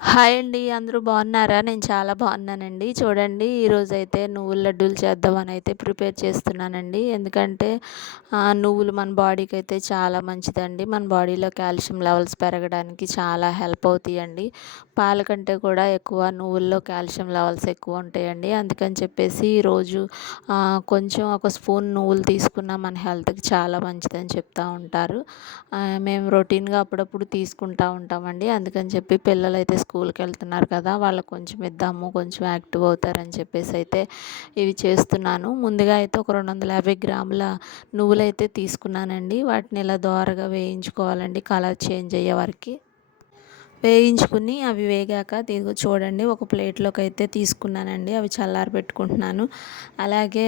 Hi అండి అందరూ బాగున్నారా? నేను చాలా బాగున్నానండి. చూడండి ఈరోజైతే నువ్వుల లడ్డూలు చేద్దామని అయితే ప్రిపేర్ చేస్తున్నానండి. ఎందుకంటే నువ్వులు మన బాడీకి అయితే చాలా మంచిదండి. మన బాడీలో కాల్షియం లెవెల్స్ పెరగడానికి చాలా హెల్ప్ అవుతాయండి. పాల కంటే కూడా ఎక్కువ నువ్వుల్లో కాల్షియం లెవెల్స్ ఎక్కువ ఉంటాయండి. అందుకని చెప్పేసి ఈరోజు కొంచెం ఒక స్పూన్ నువ్వులు తీసుకున్న మన హెల్త్కి చాలా మంచిదని చెప్తూ ఉంటారు. మేము రొటీన్గా అప్పుడప్పుడు తీసుకుంటూ ఉంటామండి. అందుకని చెప్పి పిల్లలైతే స్కూల్కి వెళ్తున్నారు కదా వాళ్ళకి కొంచెం ఇద్దాము కొంచెం యాక్టివ్ అవుతారని చెప్పేసి అయితే ఇవి చేస్తున్నాను. ముందుగా అయితే ఒక రెండు వందల యాభై గ్రాముల నువ్వులు అయితే తీసుకున్నానండి. వాటిని ఇలా దోరగా వేయించుకోవాలండి కలర్ చేంజ్ అయ్యే వరకు వేయించుకుని అవి వేగాక తీగు చూడండి. ఒక ప్లేట్లోకి అయితే తీసుకున్నానండి. అవి చల్లారి పెట్టుకుంటున్నాను. అలాగే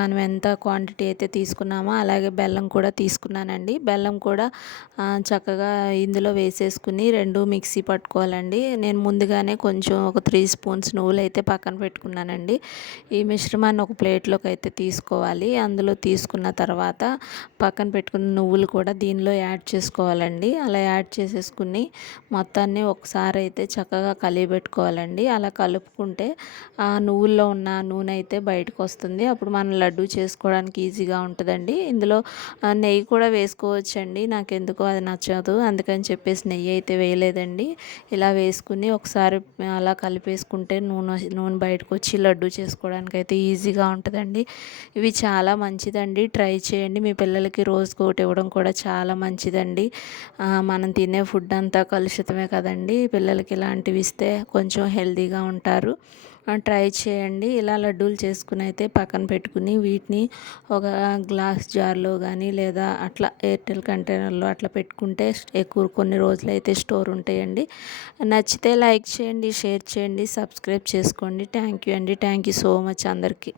మనం ఎంత క్వాంటిటీ అయితే తీసుకున్నామో అలాగే బెల్లం కూడా తీసుకున్నానండి. బెల్లం కూడా చక్కగా ఇందులో వేసేసుకుని రెండు మిక్సీ పట్టుకోవాలండి. నేను ముందుగానే కొంచెం ఒక త్రీ స్పూన్స్ నువ్వులు అయితే పక్కన పెట్టుకున్నానండి. ఈ మిశ్రమాన్ని ఒక ప్లేట్లోకి అయితే తీసుకోవాలి. అందులో తీసుకున్న తర్వాత పక్కన పెట్టుకున్న నువ్వులు కూడా దీనిలో యాడ్ చేసుకోవాలండి. అలా యాడ్ చేసేసుకుని మొత్తం దాన్ని ఒకసారి అయితే చక్కగా కలిపెట్టుకోవాలండి అలా కలుపుకుంటే ఆ నువ్వుల్లో ఉన్న నూనె అయితే బయటకు వస్తుంది అప్పుడు మనం లడ్డు చేసుకోవడానికి ఈజీగా ఉంటుందండి. ఇందులో నెయ్యి కూడా వేసుకోవచ్చండి. నాకు ఎందుకో అది నచ్చదు. అందుకని చెప్పేసి నెయ్యి అయితే వేయలేదండి. ఇలా వేసుకుని ఒకసారి అలా కలిపేసుకుంటే నూనె నూనె బయటకు వచ్చి లడ్డు చేసుకోవడానికి అయితే ఈజీగా ఉంటుందండి. ఇవి చాలా మంచిదండి. ట్రై చేయండి. మీ పిల్లలకి రోజుకు ఒకటి ఇవ్వడం కూడా చాలా మంచిదండి. మనం తినే ఫుడ్ అంతా కలుషితమే కదండి. పిల్లలకి ఇలాంటివి ఇస్తే కొంచెం హెల్తీగా ఉంటారు. ట్రై చేయండి. ఇలా లడ్డూలు చేసుకుని అయితే పక్కన పెట్టుకుని వీటిని ఒక గ్లాస్ జార్లో కానీ లేదా అట్లా ఎయిర్టెల్ కంటైనర్లో అట్లా పెట్టుకుంటే ఎక్కువ కొన్ని రోజులు అయితే స్టోర్ ఉంటాయండి. నచ్చితే లైక్ చేయండి షేర్ చేయండి సబ్స్క్రైబ్ చేసుకోండి. థ్యాంక్ యూ అండి. థ్యాంక్ యూ సో మచ్ అందరికీ.